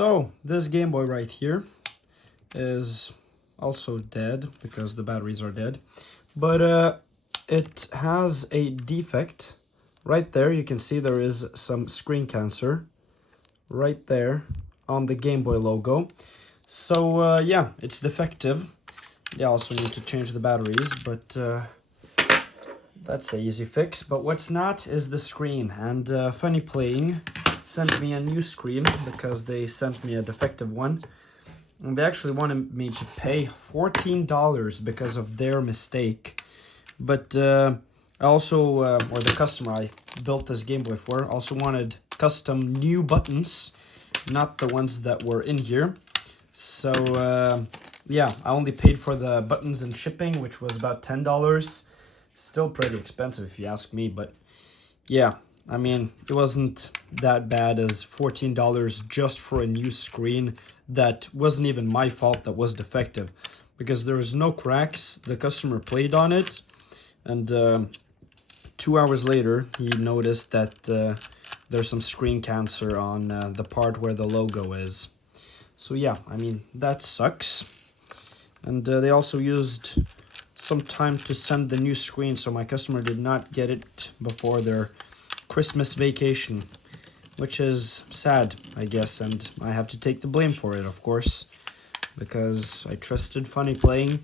So this Game Boy right here is also dead because the batteries are dead, but it has a defect right there. You can see there is some screen cancer right there on the Game Boy logo. So yeah, it's defective. They also need to change the batteries, but that's an easy fix. But what's not is the screen, and Funnyplaying sent me a new screen because they sent me a defective one. And they actually wanted me to pay $14 because of their mistake. But I also, or the customer I built this Game Boy for, also wanted custom new buttons, not the ones that were in here. So yeah, I only paid for the buttons and shipping, which was about $10. Still pretty expensive if you ask me, but yeah, I mean, it wasn't that bad as $14 just for a new screen that wasn't even my fault that was defective, because there was no cracks. The customer played on it, and 2 hours later he noticed that there's some screen cancer on the part where the logo is. So yeah, I mean, that sucks. And they also used some time to send the new screen, so my customer did not get it before their Christmas vacation, which is sad, I guess, and I have to take the blame for it, of course, because I trusted Funnyplaying,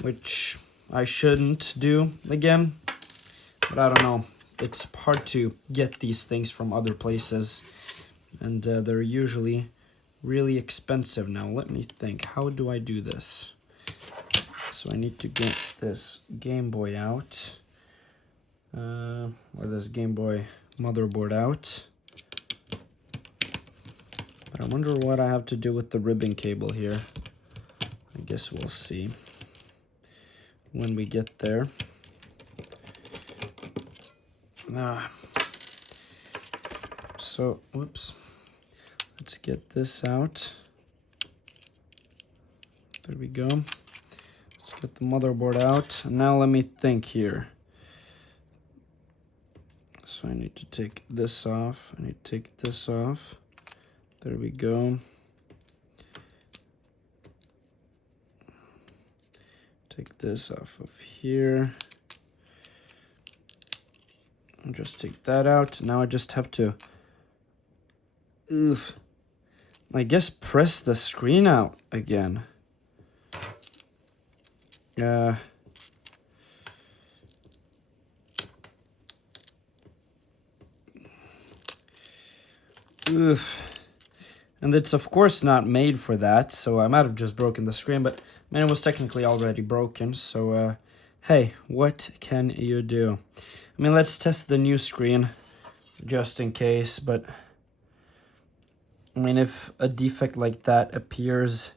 which I shouldn't do again. But I don't know, it's hard to get these things from other places, and they're usually really expensive. Now let me think, how do I do this? So I need to get this Game Boy out, or this Game Boy motherboard out. But I wonder what I have to do with the ribbon cable here. I guess we'll see when we get there. So, whoops. Let's get this out. There we go. Let's get the motherboard out. And now let me think here. So I need to take this off. I need to take this off. There we go. Take this off of here. And just take that out. Now I just have to, I guess, press the screen out again. And it's of course not made for that, so I might have just broken the screen, but I mean, it was technically already broken, so hey, what can you do? I mean, let's test the new screen just in case, but I mean, if a defect like that appears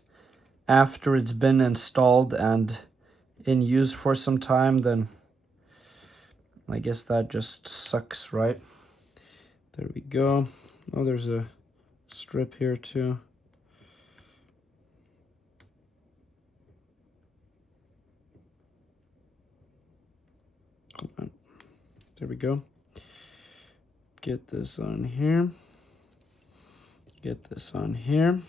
after it's been installed and in use for some time, then I guess that just sucks, right? There we go. Oh, there's a strip here too. Come on. There we go. Get this on here. Get this on here.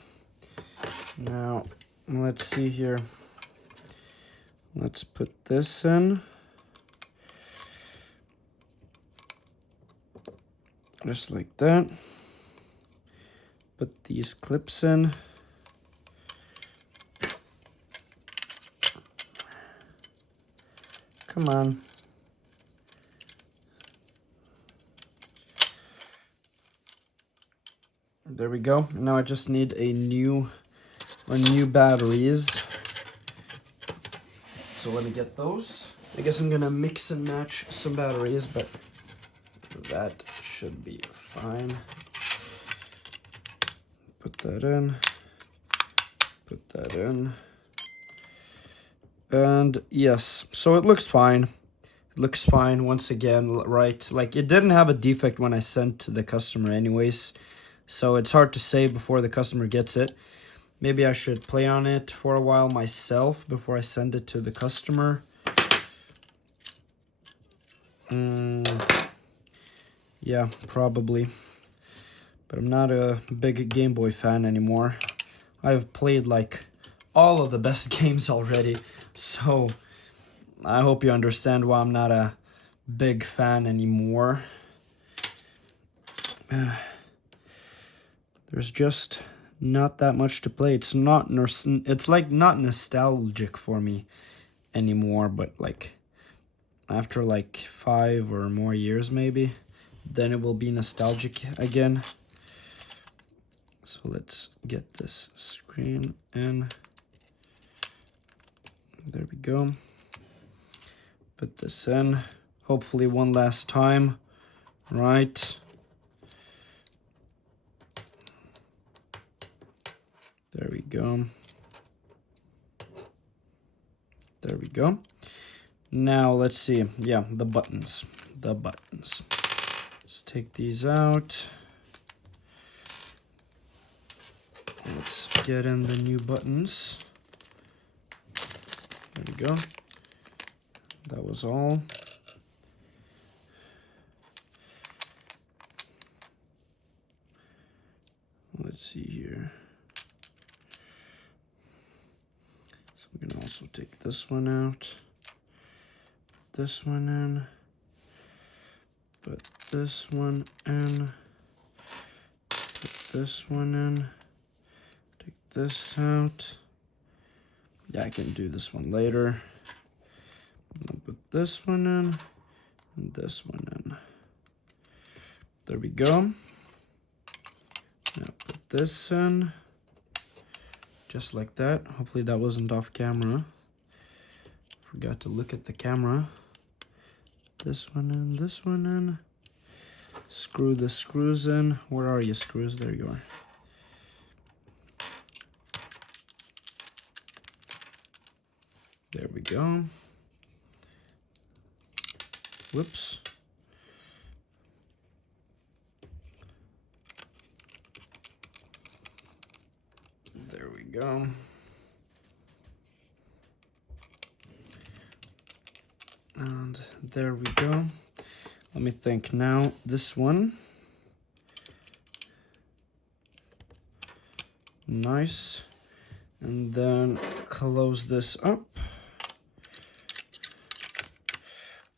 Now, let's see here. Let's put this in. Just like that. Put these clips in. Come on. There we go. Now I just need a new batteries. So let me get those. I guess I'm gonna mix and match some batteries, but that should be fine. Put that in. Put that in. And yes, so it looks fine. It looks fine once again, right? Like, it didn't have a defect when I sent to the customer anyways, so it's hard to say before the customer gets it. Maybe I should play on it for a while myself before I send it to the customer. Yeah, probably. but I'm not a big Game Boy fan anymore. I've played like all of the best games already, so I hope you understand why I'm not a big fan anymore. There's just not that much to play. It's like not nostalgic for me anymore, but like after like 5 or more years maybe, then it will be nostalgic again. So let's get this screen in. There we go. Put this in. Hopefully one last time. Right. There we go. There we go. Now let's see. Yeah, the buttons. The buttons. Let's take these out. Let's get in the new buttons. There we go. That was all. Let's see here. So we can also take this one out. This one in. Put this one in. Put this one in. Take this out. Yeah, I can do this one later. I'll put this one in and this one in. There we go. Now put this in. Just like that. Hopefully that wasn't off camera. Forgot to look at the camera. This one in, this one in. Screw the screws in. Where are you, screws? There you are. There we go. Whoops. There we go. And there we go. Let me think now. This one. Nice. And then close this up.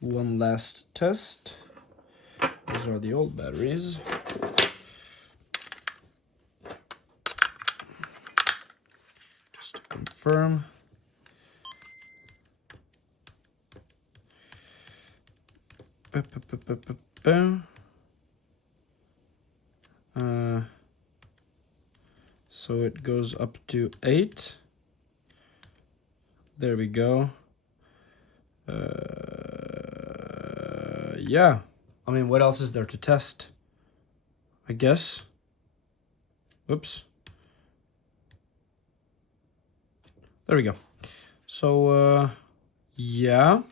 One last test. These are the old batteries. Just to confirm. So it goes up to 8. There we go. Yeah. I mean, what else is there to test? I guess. Oops. There we go. So, yeah.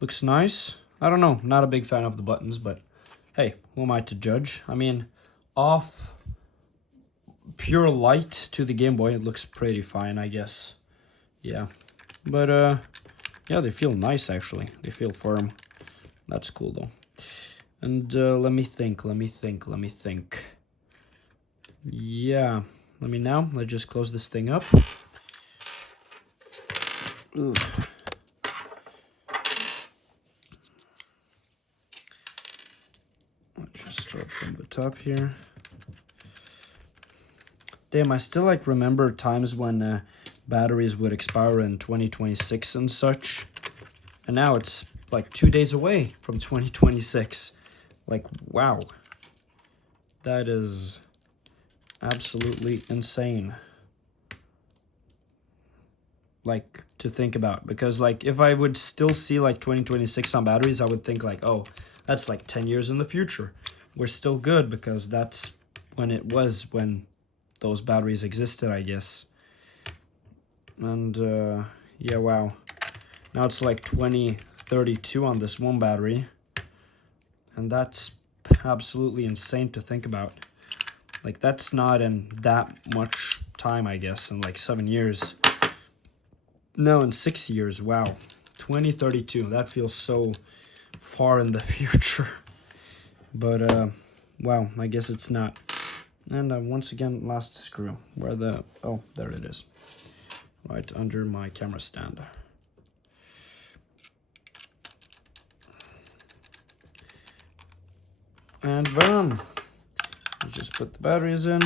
Looks nice. I don't know. Not a big fan of the buttons, but hey, who am I to judge? I mean, off pure light to the Game Boy, it looks pretty fine, I guess. Yeah. But, yeah, they feel nice, actually. They feel firm. That's cool, though. And let me think. Yeah. Let's just close this thing up. Ooh. Let's just start from the top here. Damn, I still like remember times when batteries would expire in 2026 and such. And now it's like 2 days away from 2026. Like, wow. That is absolutely insane. Like, to think about. Because, like, if I would still see, like, 2026 on batteries, I would think, like, oh, that's, like, 10 years in the future. We're still good because that's when it was when those batteries existed, I guess. And, yeah, wow. Now it's, like, 2032 on this one battery. And that's absolutely insane to think about. Like, that's not in that much time, I guess, in, like, 7 years. No, in 6 years, wow. 2032, that feels so far in the future. But, wow, I guess it's not And once again, last screw. Where the... Oh, there it is. Right under my camera stand. And boom! You just put the batteries in.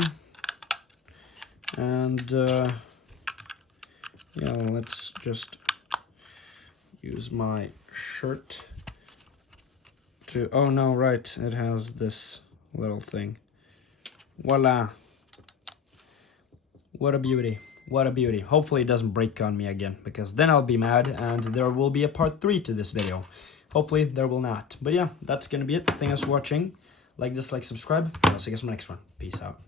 And yeah, let's just use my shirt to... Oh no, right, it has this little thing. Voila! What a beauty. What a beauty. Hopefully it doesn't break on me again, because then I'll be mad and there will be a part 3 to this video. Hopefully there will not. But yeah, that's gonna be it. Thanks for watching. Like, dislike, subscribe. I'll see you guys in my next one. Peace out.